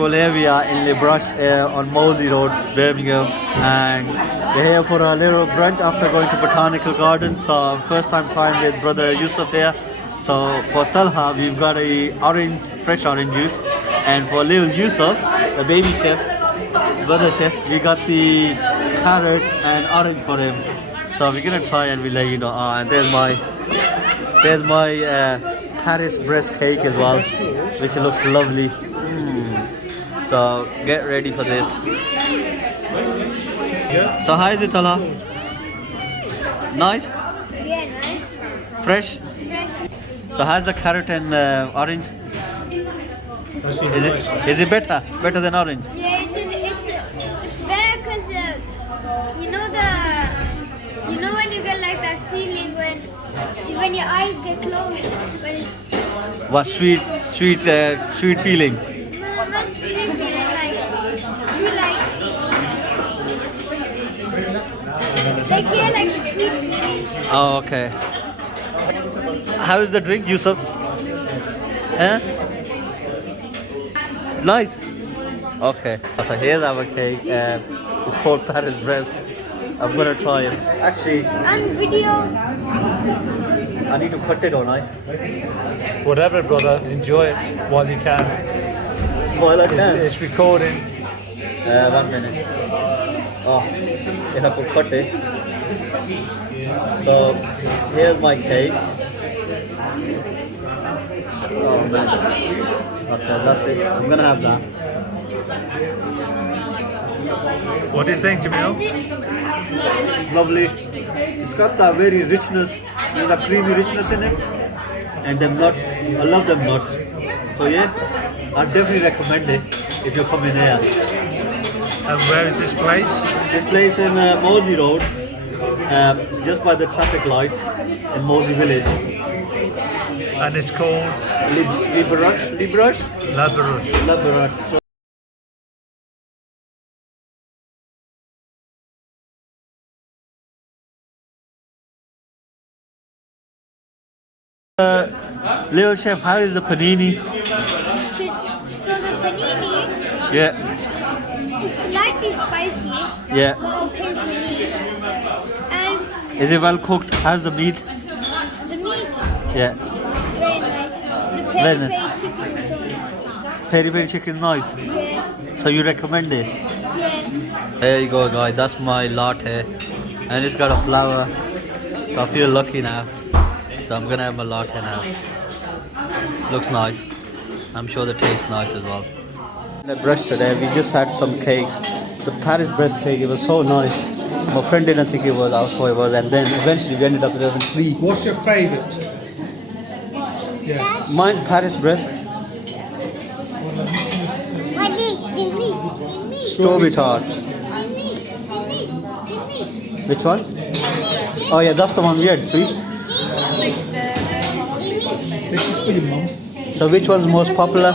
Well, here we are in Brunch on Moldy Road, Birmingham, and we're here for a little brunch after going to Botanical Gardens. So first time trying with brother Yusuf here. So for Talha, we've got a fresh orange juice, and for little Yusuf, the baby chef, brother chef, we got the carrot and orange for him. So we're gonna try and we'll let you know. And there's my Paris Brest cake as well, which looks lovely. So get ready for this. So how is it, Talha? Nice? Yeah, nice. Fresh? Fresh. So how's the carrot and orange? Is it better than orange? Yeah, it's better because you know when you get like that feeling when your eyes get closed when it's What sweet feeling? no, not sweet feeling, like too like here like the sweet feeling. Oh, okay. How is the drink, Yusuf? Nice. Okay. So here's our cake. It's called Paris Brest. I'm gonna try it. Actually, On video. I need to cut it, don't I? Whatever, brother. Enjoy it while you can. Well, I can. It's recording. 1 minute. Oh, if I could cut it. So here's my cake. Oh man. Okay, that's it. I'm gonna have that. What do you think, Jamil? Lovely. It's got that very richness, that creamy richness in it. And them nuts, I love them nuts. So yeah, I definitely recommend it if you're coming here. And where is this place? This place in Moldy Road, just by the traffic lights in Moldy Village. And it's called Brioche? La Brioche. Brioche. Little chef, how is the panini? So the panini Yeah, is slightly spicy, yeah. but okay for me. And Is it well cooked? How's the meat? the meat, Yeah. very nice. The Very peri nice. peri chicken is so nice. Peri chicken is nice. Yeah, So you recommend it? yeah. There you go, guys. That's my latte, and it's got a flower. So I feel lucky now. So I'm gonna have my latte now. Looks nice. I'm sure the taste nice as well. The Brest today, we just had some cake. The Paris Brest cake, it was so nice. My friend didn't think it was, also it was, and then eventually we ended up with having 3. What's your favourite? Yeah. Mine's Paris Brest. What is give me? Strawberry tart. Which one? Oh yeah, that's the one we had, sweet. This is for your mum. So which one's most popular?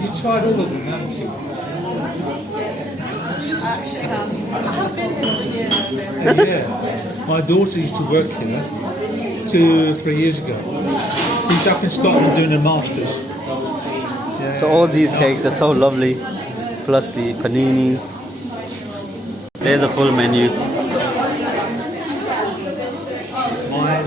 You tried all of them, haven't you? Yeah. My daughter used to work here 2 or 3 years ago. She's up in Scotland doing her masters. Yeah. So all these cakes are so lovely, plus the paninis. There's the full menu. Mine